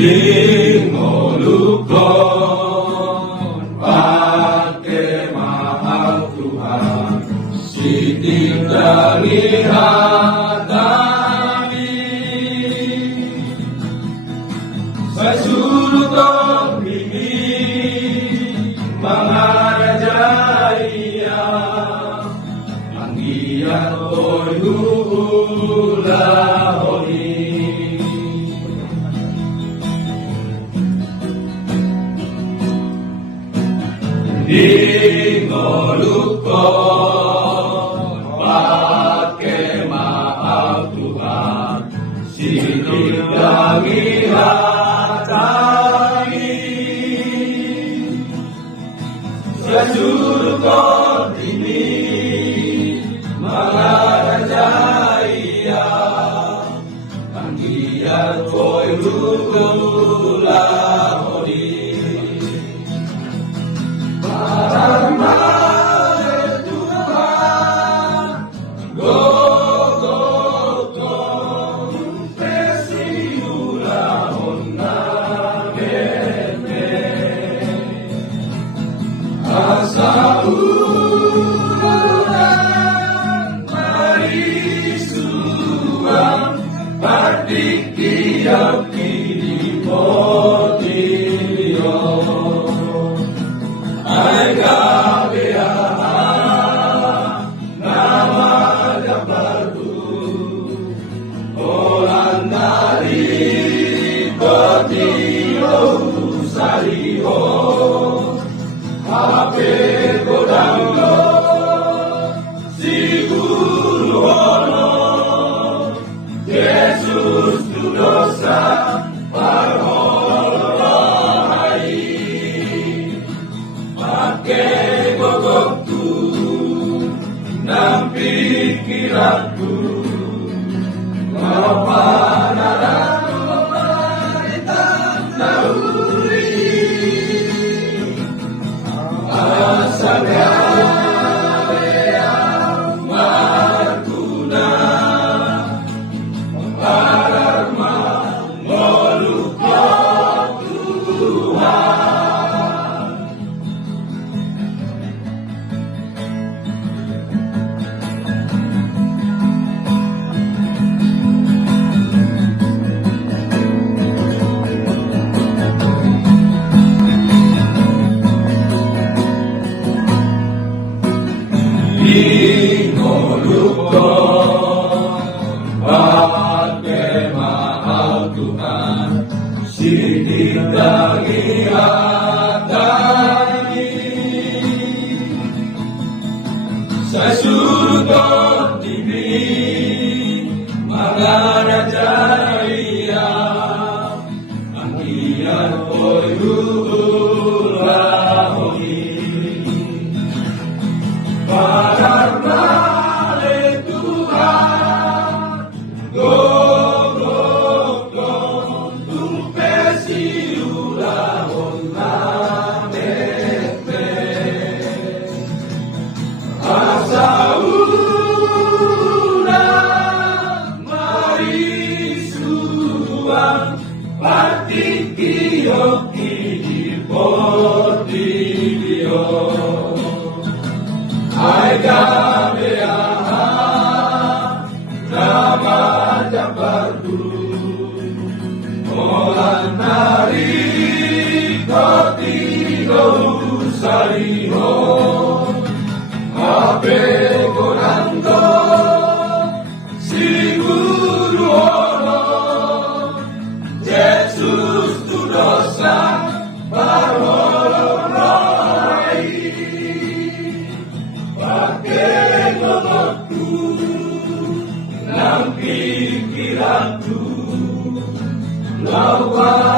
Ingolukon pakai mahal Tuhan, sitik dari hatami. Saya suruh kau ini mengarajaya, anggian oi hula honi. Ingolukon pakai maaf Tuhan, sidik dari hatami. Saya suruh kau ini mengarajaya, anggian oi hula honi. Yesus tu dosa parholai, pakai bogokku dan pikiranku, ngapa naraku memerintah nauri, asalnya pakai mahal Tuhan, sidik dari hatami. Saya suruh kau ini mengarajaya, anggian oi hula honi. Yesus tu dosa parholai, pakai bogokku dan pikiranku, lawan